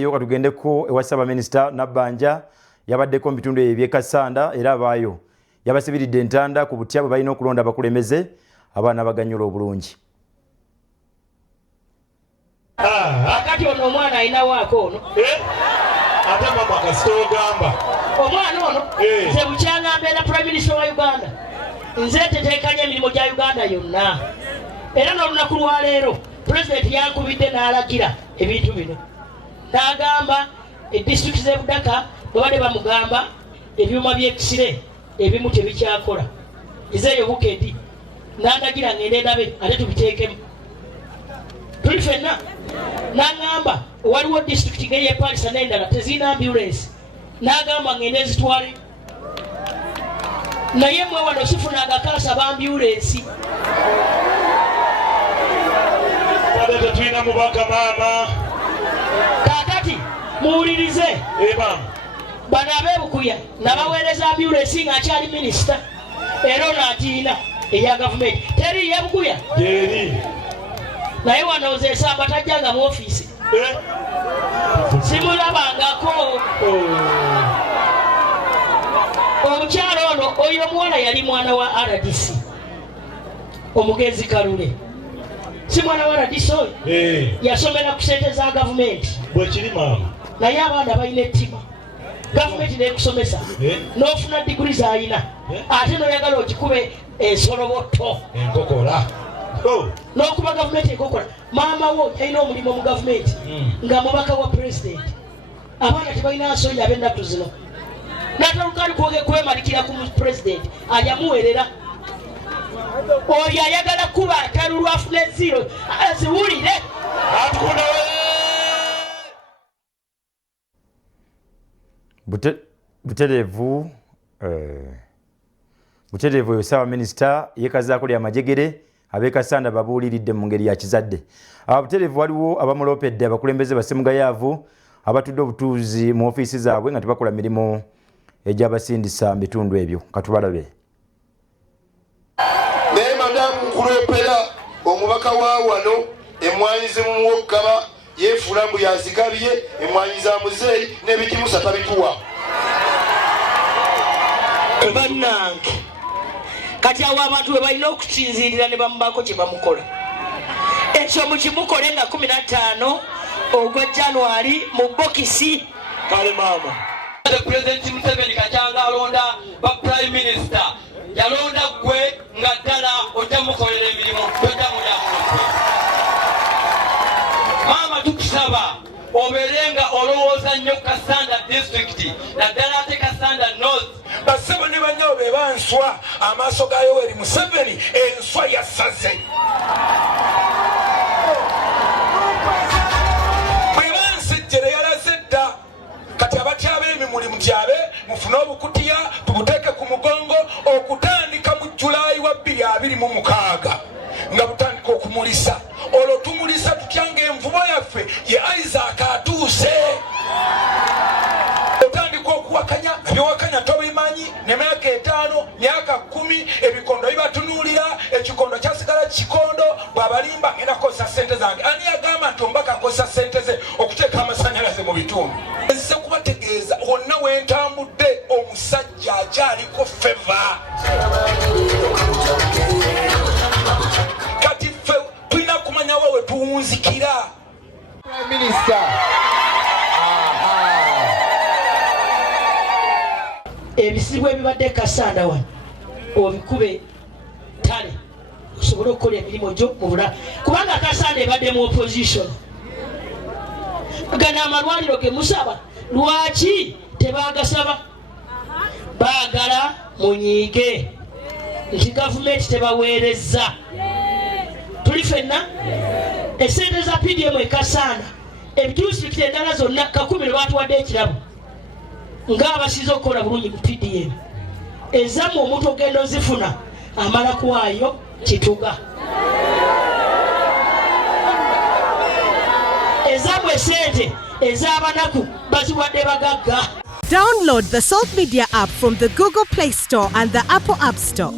Yo katugendeko ewa Ssaabaminisita Nabbanja yabaddeko mu bitundu eby'e Kassanda era abaayo yabasibiridde entanda ku butya bwe balina okulonda abakulembeze abaana baganyula obulungi. Akati ono omwana alina waako ono ate mama kasita ogamba omwana ono nze bukyanga mbeera Prime Minister wa Uganda nze teteekanya emirimu gya Uganda yonna era n'olunaku lwa leero Pulezidenti yankubidde n'alagira ebintu bino n'agamba disitulikiti z'e Budaka bwe badde bamugamba ebyuma by'ekisire ebimu tebikyakola ezeeyo bukeedi n'andagira ngende ndabe ate tubiteekemu tuli ffenna n'agamba waliwo disitulikiti ng'eye Palisa n'endala tezirina ambulance n'agamba ngende zitwale naye mwe wano sifuna agakaasa ba ambulance wadde tetulina mubaka maama kakati muwulirize bano ab'ebukuya nabaweereza ambulance ng'akyali minisita era ono atiina eya gavumenti teri yebukuya eri naye wano nze Nsamba tajjanga mu ofiisi simulabangako omukyalo ono oyo omuwala yali mwana wa RDC omugenzi Kalule si mwana wa RDC oyo yasomera ku ssente za gavumenti bwekiri maama naye abaana balina ettima gavumenti nekusomesa n'ofuna diguri z'alina ate n'oyagala ogikube ensoloboto enkokola n'okuba gavumenti enkokola maama wo yalina omulimu mu gavumenti nga mubaka wa pulezidenti abaana tebalina nsonyi ab'ennaku zino natalukali kwemalikira ku pulezidenti ajamuwerera oyo ayagala kuba akalulu afuna eziro aziwulire butereevu oyo Ssaabaminisita yeekazaako lya majegere ab'e Kassanda babuuliridde mu ngeri ya kizadde. Butereevu waliwo abamulopedde abakulembeze bassemugayaavu abatudde obutuuzi mu ofiisi zaabwe nga tebakola mirimu egy'abasindisa mu bitundu ebyo. Katubalabe. Naye madamu nkulopera omubaka wa wano emmwanyi zimuwokaba yeefuula mbu yazigabye emmwanyi za muzeeyi n'ebigimusa tabituwa. Bannange kati awo abantu we balina okusinziirira ne bamubaako kye bamukola ekyo mukimukole nga 15 ogwa January mu bokisi kale maama Pulezidenti Museveni kakyanga alonda ba Prime Minister yalonda gwe nga ddala ojja mukolera emirimu tojja mulyamulokwe maama tukusaba obeerenga olowooza nnyo Kassanda District naddala ate Kassanda North basebo ne banyo be banswa amaaso ga Yoweri Museveni enswa yasaze bwe bansejjere yalaze dda kati abatyabe emimuli mutyabe mufune obukutiya tubuteeke ku mugongo okutandika mu Julayi wa 2026 nga butandika okumulisa olwo tumulisa tutyanga envubo yaffe ye Isaac atuuse otandika okuwakanya ebiwakanya tobimanyi ne myaka 5 myaka 10 ebikondo bibatunuulira ekikondo kyasigala kikondo bw'abalimba ngenda kukozesa ssente zange ani agamba nti ombaka akozesa ssente ze okuteeka amasannyalaze mu bitundu nzize kubategeeza wonna wentambudde omusajja akyaliko feva kati ffe tulina kumanya wawe tuwunzikira Prime Minister ebizibu ebibadde Kassanda wano obikube tale osobole okukola emirimu gyo mu bulala kubanga Kassanda ebadde mu opposition gana amalwaliro ge musaba lwaki tebagasaba baagala munyiige nti gavumenti tebaweereza tuli ffenna essente za PDM e Kassanda ebituusitikira endala zonna 10 baatuwadde ekirabo ng'abasize okukola bulungi mu PDM ezamu omuntu ogenda ozifuna amala kuwaayo kituga ezamu esente ez'abanaku baziwadde bagagga. Download the Salt Media app from the Google Play Store and the Apple App Store.